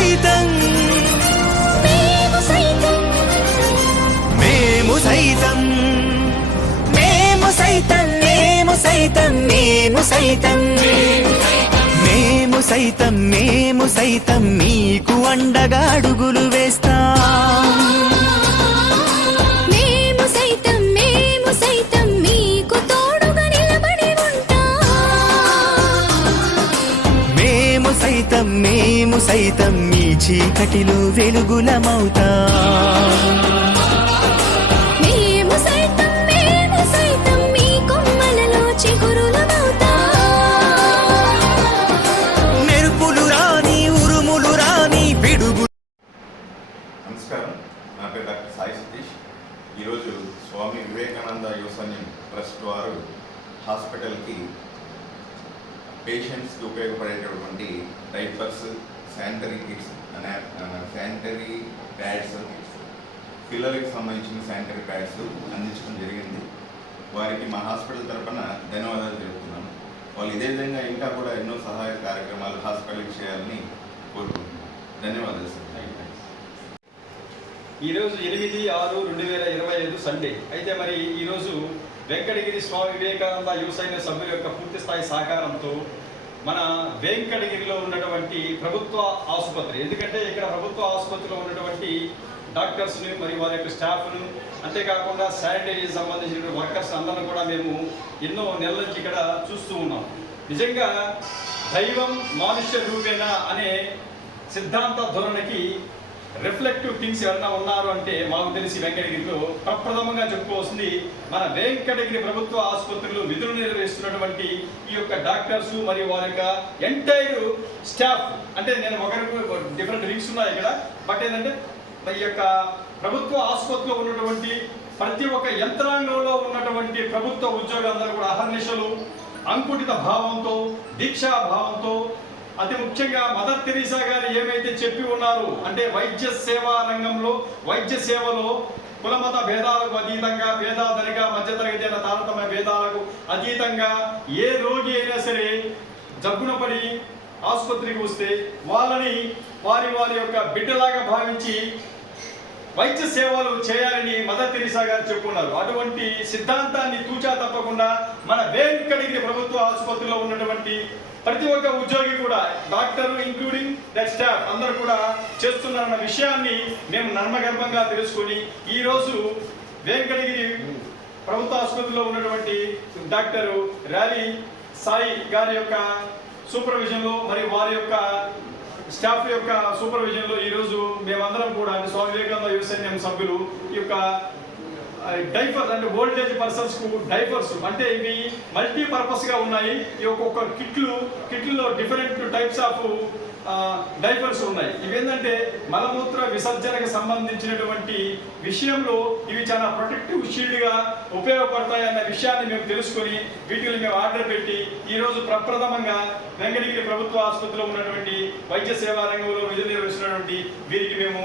సైతం మేము సైతం మేము సైతం మేము సైతం మేము సైతం మేము సైతం మేము సైతం మీకు అండగా అడుగులు వేస్తాం. మేము సైతం మీకు తోడుగా నిలబడి ఉంటాం. మేము సైతం మీ చీకటిలో వెలుగులమవుతాం. మేము సైతం మీ కొమ్మలలో చిగురులమవుతాం. మెరుపులు రాని ఉరుములు రాని పిడుగు. నమస్కారం, నా పేరు డాక్టర్ సాయి సతీష్. ఈరోజు స్వామి వివేకానంద యువ సైన్యం ట్రస్ట్ వారు హాస్పిటల్కి పేషెంట్స్కి ఉపయోగపడేటటువంటి diapers, sanitary kits, sanitary pads, పిల్లలకి సంబంధించిన శానిటరీ ప్యాడ్స్ అందించడం జరిగింది. వారికి మా హాస్పిటల్ తరఫున ధన్యవాదాలు తెలుపుతున్నాను. వాళ్ళు ఇదే విధంగా ఇంకా కూడా ఎన్నో సహాయ కార్యక్రమాలు హాస్పిటల్కి చేయాలని కోరుకుంటున్నాను. ధన్యవాదాలు సార్. ఈరోజు 8/6/2025 సండే. అయితే మరి ఈరోజు వెంకటగిరి స్వామి వివేకానంద యువ సైన్య సభ్యుల యొక్క పూర్తి స్థాయి సహకారంతో మన వెంకటగిరిలో ఉన్నటువంటి ప్రభుత్వ ఆసుపత్రి, ఎందుకంటే ఇక్కడ ప్రభుత్వ ఆసుపత్రిలో ఉన్నటువంటి డాక్టర్స్ని మరియు వారి యొక్క స్టాఫ్ను, అంతేకాకుండా శానిటరీకి సంబంధించిన వర్కర్స్ అందరిని కూడా మేము ఎన్నో నెలల నుంచి ఇక్కడ చూస్తూ ఉన్నాం. నిజంగా దైవం మానుష్య రూపేణ అనే సిద్ధాంత ధోరణికి రిఫ్లెక్టివ్ థింగ్స్ ఎవరైనా ఉన్నారు అంటే మాకు తెలిసి వెంకటగిరిలో ప్రప్రథమంగా చెప్పుకోవాల్సింది మన వెంకటగిరి ప్రభుత్వ ఆసుపత్రిలో విధులు నిర్వహిస్తున్నటువంటి ఈ యొక్క డాక్టర్స్ మరియు వారి యొక్క ఎంటైర్ స్టాఫ్. అంటే నేను ఒకరికి డిఫరెంట్ వింగ్స్ ఉన్నాయి ఇక్కడ, బట్ ఏంటంటే ఈ యొక్క ప్రభుత్వ ఆసుపత్రిలో ఉన్నటువంటి ప్రతి ఒక్క యంత్రాంగంలో ఉన్నటువంటి ప్రభుత్వ ఉద్యోగులందరూ కూడా అహర్నిశలు అంకుటిత భావంతో, దీక్షా భావంతో, అతి ముఖ్యంగా మదర్ తెరీసా గారు ఏమైతే చెప్పి ఉన్నారు అంటే వైద్య సేవా రంగంలో, వైద్య సేవలో కులమత భేదాలకు అతీతంగా, పేదాధనిక మధ్యతరగతి అయిన తారతమ్య భేదాలకు అతీతంగా ఏ రోగి అయినా సరే జబ్బున పడి ఆసుపత్రికి వస్తే వాళ్ళని వారి యొక్క బిడ్డలాగా భావించి వైద్య సేవలు చేయాలని మదర్ తెరీసా గారు చెప్పుకున్నారు. అటువంటి సిద్ధాంతాన్ని తూచా తప్పకుండా మన వెంకటగిరి ప్రభుత్వ ఆసుపత్రిలో ఉన్నటువంటి ప్రతి ఒక్క ఉద్యోగి కూడా, డాక్టర్ ఇంక్లూడింగ్ దట్ స్టాఫ్ అందరూ కూడా చేస్తున్నారన్న విషయాన్ని మేము నర్మగర్భంగా తెలుసుకొని ఈరోజు వెంకటగిరి ప్రభుత్వ ఆసుపత్రిలో ఉన్నటువంటి డాక్టర్ ర్యాలీ సాయి గారి యొక్క సూపర్విజన్లో మరియు వారి యొక్క స్టాఫ్ యొక్క సూపర్విజన్లో ఈరోజు మేమందరం కూడా అంటే స్వామి వివేకానంద యువ సైన్యం సభ్యులు ఈ యొక్క డైపర్స్ అంటే ఓల్డేజ్ పర్సన్స్ కు డైపర్స్ అంటే ఇవి మల్టీపర్పస్ గా ఉన్నాయి. ఈ ఒక్కొక్క కిట్లో డిఫరెంట్ టైప్స్ ఆఫ్ డైపర్స్ ఉన్నాయి. ఇవేంటంటే మలమూత్ర విసర్జనకు సంబంధించినటువంటి విషయంలో ఇవి చాలా ప్రొటెక్టివ్ షీల్డ్ గా ఉపయోగపడతాయి అన్న విషయాన్ని మేము తెలుసుకొని వీటిని మేము ఆర్డర్ పెట్టి ఈరోజు ప్రప్రథమంగా వెంకటగిరి ప్రభుత్వ ఆసుపత్రిలో ఉన్నటువంటి వైద్య సేవా రంగంలో విధులు నిర్వహిస్తున్నటువంటి వీరికి మేము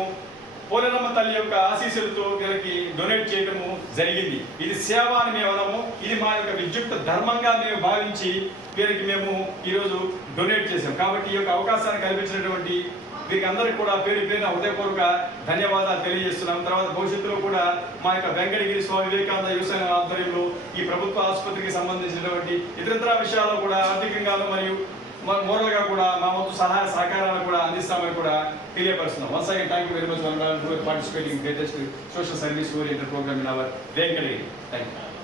పోలేరమ్మ తల్లి యొక్క ఆశీస్సులతో వీళ్ళకి డొనేట్ చేయడము జరిగింది. ఇది సేవ అని మేము అనము, ఇది మా యొక్క విద్యుక్త ధర్మంగా మేము భావించి వీరికి మేము ఈరోజు డొనేట్ చేసాం. కాబట్టి ఈ యొక్క అవకాశాన్ని కల్పించినటువంటి వీరికి అందరికీ కూడా పేరు పేరున హృదయపూర్వక ధన్యవాదాలు తెలియజేస్తున్నాం. తర్వాత భవిష్యత్తులో కూడా మా యొక్క వెంకటగిరి స్వామి వివేకానంద యువ సైన్యం ఆధ్వర్యంలో ఈ ప్రభుత్వ ఆసుపత్రికి సంబంధించినటువంటి ఇతరత్ర విషయాలు కూడా ఆర్థికంగాను మరియు మోరల్గా కూడా మా వంతు సహాయ సహకారాలు కూడా అందిస్తామని కూడా తెలియపరుస్తున్నాం. Once again thank you very much for participating greatest social service oriented programme in our Venkatagiri. Thank you.